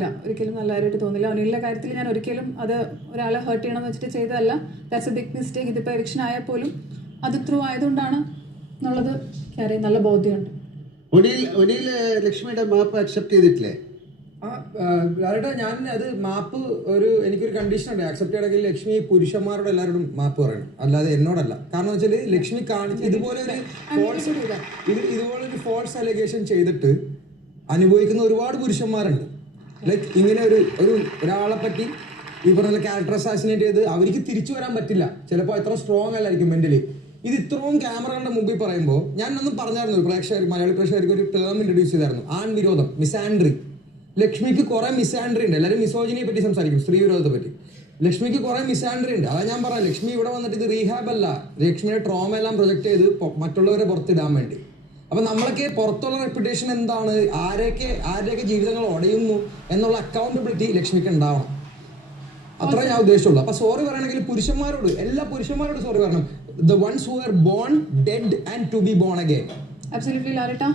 തോന്നില്ല. ഒരിക്കലും നല്ലതായിട്ട് തോന്നില്ല. അവനുള്ള കാര്യത്തിൽ ഞാൻ ഒരിക്കലും അത് ഒരാളെ ഹേർട്ട് ചെയ്യണമെന്ന് വെച്ചിട്ട് ചെയ്തതല്ല. ദാറ്റ്സ് എ ബിഗ് മിസ്റ്റേക്ക് ഇതിപ്പോൾ എവിക്ഷൻ ആയാൽ പോലും അത് ത്രൂ ആയതുകൊണ്ടാണ് എന്നുള്ളത് കാര്യം നല്ല ബോധ്യമുണ്ട്. ലക്ഷ്മിയുടെ മാപ്പ് അക്സെപ്റ്റ് ചെയ്തിട്ടില്ലേ? ആ ലാലേട്ടാ ഞാൻ അത് മാപ്പ് ഒരു എനിക്കൊരു കണ്ടീഷൻ ഉണ്ട്. അക്സെപ്റ്റ് ചെയ്യണമെങ്കിൽ ലക്ഷ്മി പുരുഷന്മാരോട് എല്ലാവരോടും മാപ്പ് പറയണം. അല്ലാതെ എന്നോടല്ല. കാരണം വെച്ചാൽ ലക്ഷ്മി കാണിച്ച് ഇതുപോലെ ഒരു ഫോൾസ് ഇത് ഇതുപോലെ ഒരു ഫോൾസ് അലഗേഷൻ ചെയ്തിട്ട് അനുഭവിക്കുന്ന ഒരുപാട് പുരുഷന്മാരുണ്ട്. ലൈക്ക് ഇങ്ങനെ ഒരു ഒരു ഒരാളെ പറ്റി ഈ പറഞ്ഞ ക്യാരക്ടർ അസാസിനേറ്റ് ചെയ്ത് അവർക്ക് തിരിച്ചു വരാൻ പറ്റില്ല. ചിലപ്പോൾ എത്ര സ്ട്രോങ് അല്ലായിരിക്കും മെന്റലി ഇത് ഇത്രയും ക്യാമറകളുടെ മുമ്പിൽ പറയുമ്പോൾ ഞാൻ ഒന്നും പറഞ്ഞായിരുന്നു പ്രേക്ഷകർ മലയാളി പ്രേക്ഷകർക്ക് ഒരു ടേം ഇൻട്രൊഡ്യൂസ് ചെയ്തായിരുന്നു. ആൺ വിരോധം മിസാൻഡ്രി ലക്ഷ്മിക്ക് കുറെ മിസാൻഡ്രി ഉണ്ട്. എല്ലാവരും മിസോജിനിയെ പറ്റി സംസാരിക്കും സ്ത്രീ വിരോധത്തെ പറ്റി. ലക്ഷ്മിക്ക് കുറെ മിസാൻഡ്രി ഉണ്ട്. അതാ ഞാൻ പറയാം ലക്ഷ്മി ഇവിടെ വന്നിട്ട് ഇത് റീഹാബ് അല്ല. ലക്ഷ്മിയുടെ ട്രോമ എല്ലാം പ്രൊജക്ട് ചെയ്ത് മറ്റുള്ളവരെ പുറത്തിടാൻ വേണ്ടി. അപ്പൊ നമ്മളൊക്കെ പുറത്തുള്ള റെപ്യൂട്ടേഷൻ എന്താണ്? ആരെയൊക്കെ ആരുടെയൊക്കെ ജീവിതങ്ങൾ ഉടയുന്നു എന്നുള്ള അക്കൗണ്ടബിലിറ്റി ലക്ഷ്മിക്ക് ഉണ്ടാവണം. അത്ര ഞാൻ ഉദ്ദേശിച്ചുള്ളൂ. അപ്പൊ സോറി പറയണമെങ്കിൽ പുരുഷന്മാരോട് എല്ലാ പുരുഷന്മാരോട് സോറി പറയണം. The ones who are born dead and to be born again absolutely ലാലേട്ടാ